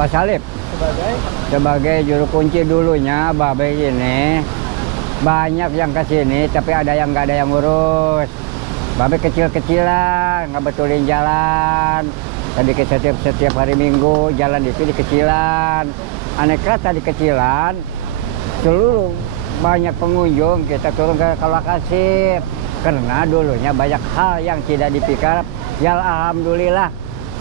Pak Salib sebagai juru kunci dulunya. Babe ini banyak yang ke sini tapi ada yang nggak ada yang ngurus. Babe kecil-kecilan nggak betulin jalan. Tadi setiap hari Minggu jalan itu dikecilan. Aneka tadi kecilan seluruh banyak pengunjung kita turun ke lokasi karena dulunya banyak hal yang tidak dipikir. Ya alhamdulillah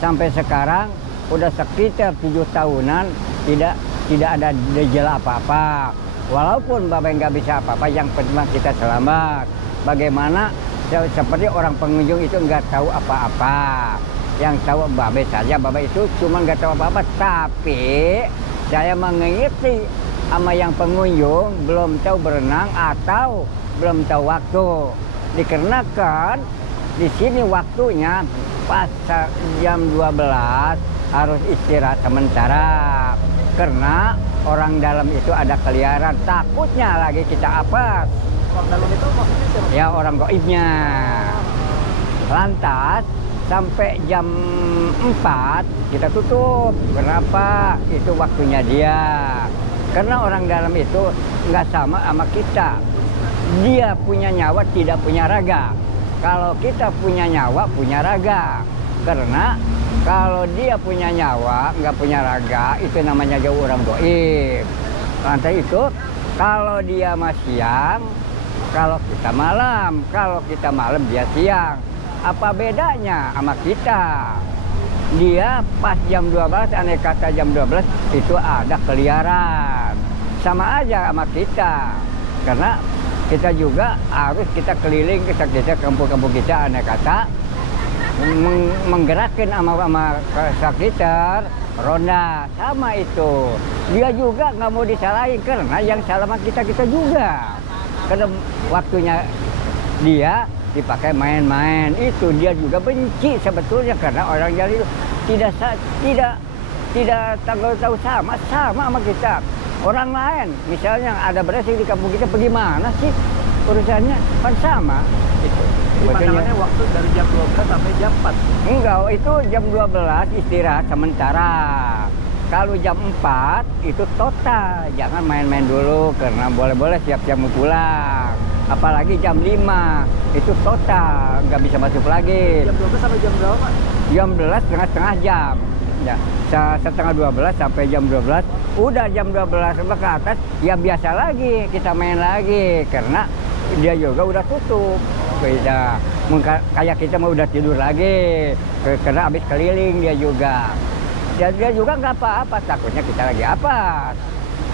sampai sekarang udah sekitar 7 tahunan tidak ada gejala apa-apa. Walaupun Babe nggak bisa apa-apa, yang penting kita selamat. Bagaimana seperti orang pengunjung itu nggak tahu apa-apa. Yang tahu Babe saja, Babe itu cuma nggak tahu apa-apa. Tapi saya mengikuti sama yang pengunjung belum tahu berenang atau belum tahu waktu. Dikarenakan di sini waktunya pas jam 12 harus istirahat sementara. Karena orang dalam itu ada keliaran, takutnya lagi kita apes. Orang dalam itu maksudnya siapa? Ya orang gaibnya. Lantas sampai jam 4 kita tutup. Kenapa? Itu waktunya dia. Karena orang dalam itu nggak sama kita. Dia punya nyawa, tidak punya raga. Kalau kita punya nyawa, punya raga. Karena kalau dia punya nyawa, nggak punya raga, itu namanya jauh orang gaib. Lantas itu, kalau dia siang, kalau kita malam. Kalau kita malam, dia siang. Apa bedanya sama kita? Dia pas jam 12, aneh kata jam 12, itu ada keliaran. Sama aja sama kita. Karena kita juga harus kita keliling ke kampung-kampung kita, aneh kata, menggerakkan sama sekitar ronda. Sama itu. Dia juga nggak mau disalahin karena yang salah kita juga. Karena waktunya dia dipakai main-main, itu dia juga benci sebetulnya karena orang jadi itu tidak tahu sama kita. Orang lain misalnya ada beras di kampung kita, bagaimana sih urusannya kan sama itu. Pandangannya waktu dari jam 12 sampai jam 4. Enggak, itu jam 12 istirahat sementara. Kalau jam 4 itu total, jangan main-main dulu karena boleh-boleh siap-siap mau pulang. Apalagi jam 5 itu total, nggak bisa masuk lagi. Jam 12 sampai jam berapa, Pak? Jam 12 setengah jam. Ya, setengah 12 sampai jam 12. Udah jam 12 ke atas, ya biasa lagi, kita main lagi. Karena dia juga udah tutup. Beda, kayak kita mau udah tidur lagi. Karena habis keliling dia juga. Dia juga nggak apa-apa, takutnya kita lagi apes.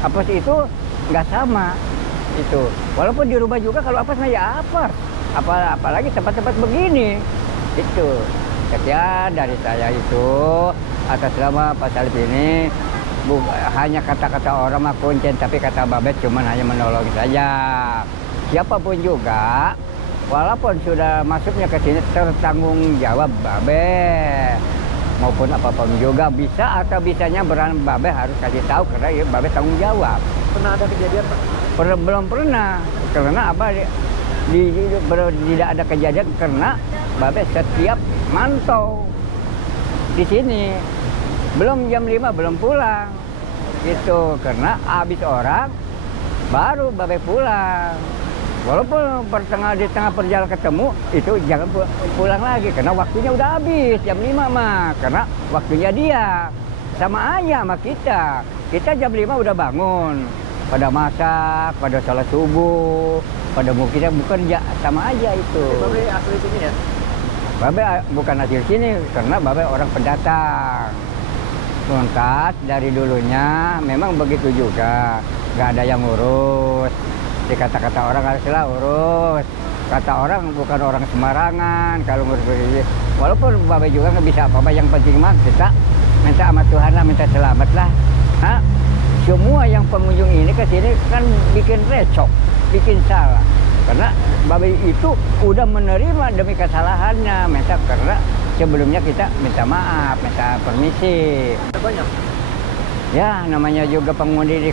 Apes itu nggak sama. Itu walaupun di rumah juga kalau apes ya apes, apalagi tempat-tempat begini. Itu sekian dari saya itu atas nama Pak Salib ini. Hanya kata-kata orang mah kuncen, tapi kata Babe cuma hanya menolong saja. Siapapun juga walaupun sudah masuknya ke sini tertanggung jawab Babe maupun apapun juga, bisa atau bisanya Babe harus kasih tahu karena ya Babe tanggung jawab. Pernah ada kejadian, Pak? Belum pernah, karena apa? Tidak ada kejadian karena Babe setiap mantau di sini. Belum jam 5 belum pulang, gitu. Karena habis orang baru Babe pulang. Walaupun di tengah perjalanan ketemu, itu jangan pulang lagi karena waktunya udah habis jam 5 mah, karena waktunya dia. Sama aja sama kita. Kita jam 5 udah bangun. Pada masak, pada salat subuh, pada kita bekerja, sama aja itu. Babe asli sini ya? Babe bukan asli sini, karena Babe orang pendatang. Tuntas dari dulunya memang begitu juga, nggak ada yang ngurus. Dikata-kata orang haruslah urus. Kata orang bukan orang sembarangan kalau ngurus begini. Walaupun Babe juga nggak bisa apa-apa, yang penting mah kita minta sama Tuhan lah, minta selamat lah. Hah? Semua yang pengunjung ini ke sini kan bikin recok, bikin salah. Karena Babe itu udah menerima demi kesalahannya, minta karena sebelumnya kita minta maaf, minta permisi. Banyak. Ya, namanya juga pengundi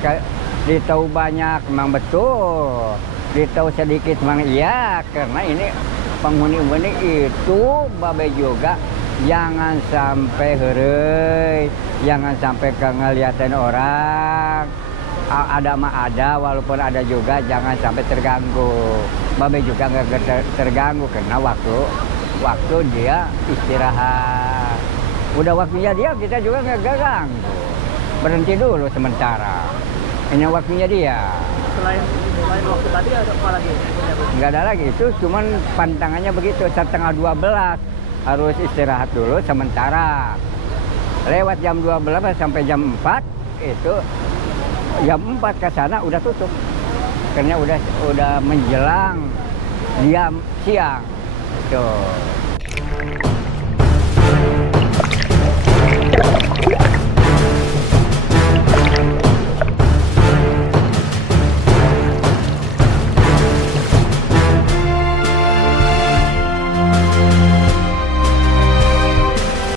ditahu banyak, memang betul. Ditahu sedikit memang iya, karena ini penghuni itu Babe juga jangan sampai heureuy, jangan sampai ngeliatin orang. Ada mah ada, walaupun ada juga jangan sampai terganggu. Babe juga nggak terganggu karena waktu dia istirahat. Udah waktunya dia, kita juga nggak ganggu. Berhenti dulu sementara. Ini waktunya dia. Selain waktu tadi ada apa lagi? Nggak ada lagi, itu cuman pantangannya begitu, setengah 12 harus istirahat dulu sementara. Lewat jam 12 sampai jam 4 itu jam 4 ke sana udah tutup. Karena udah menjelang diam siang. Tuh.